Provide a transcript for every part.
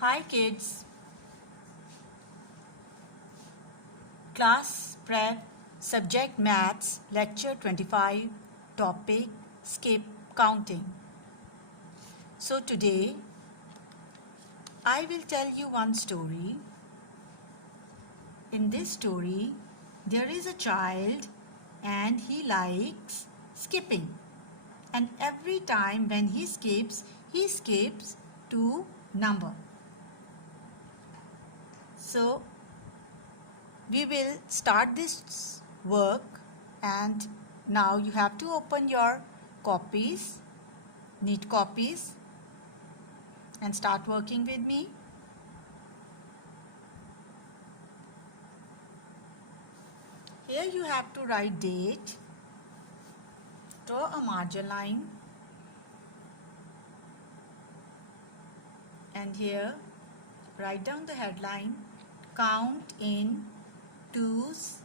Hi kids, class prep, subject maths, lecture 25, topic skip counting. So today I will tell you one story. In this story there is a child and he likes skipping, and every time when he skips to number. So we will start this work, and now you have to open your copies, neat copies, and start working with me. Here you have to write date, draw a margin line, and here write down the headline, count in twos,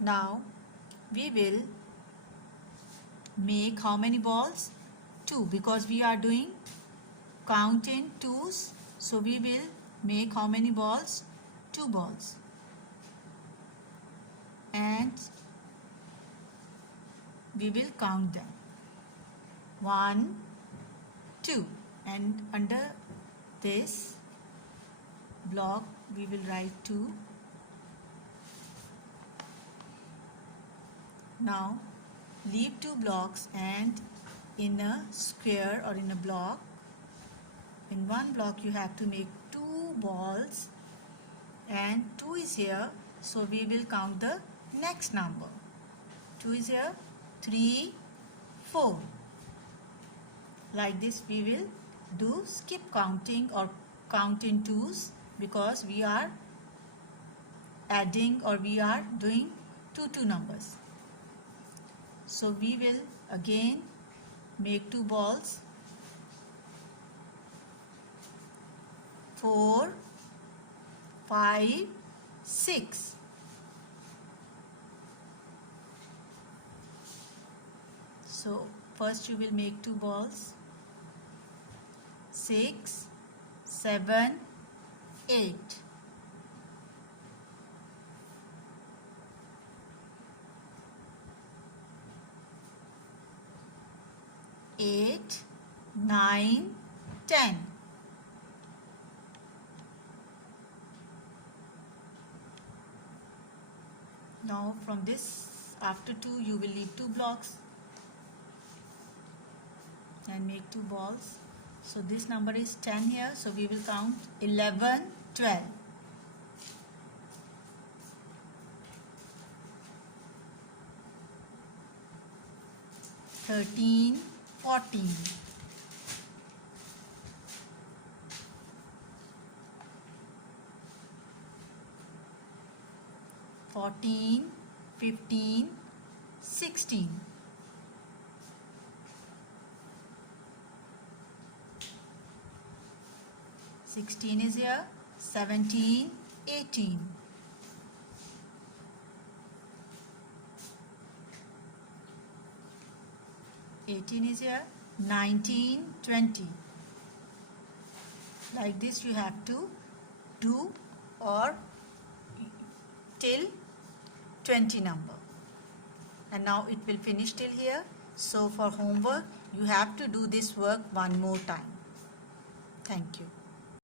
now we will make how many balls? 2, because we are doing count in twos, so we will make how many balls? 2 balls, and we will count them 1, 2, and under this block we will write 2. Now leave 2 blocks, and in a square or in a block, in one block you have to make 2 balls, and 2 is here, so we will count the next number. 2 is here, 3, 4. Like this we will do skip counting or count in twos, because we are adding or we are doing 2 numbers. So we will again make 2 balls, 4, 5, 6. So first you will make 2 balls, 6, 7, 8. Eight, 9, 10. Now from this, after 2 you will leave 2 blocks and make 2 balls. So this number is 10 here, so we will count 11, 12. 13, 14. 14, 15, 16. 16 is here, 17, 18. 18 is here, 19, 20. Like this you have to do, or till 20 number. And now it will finish till here. So for homework you have to do this work one more time. Thank you.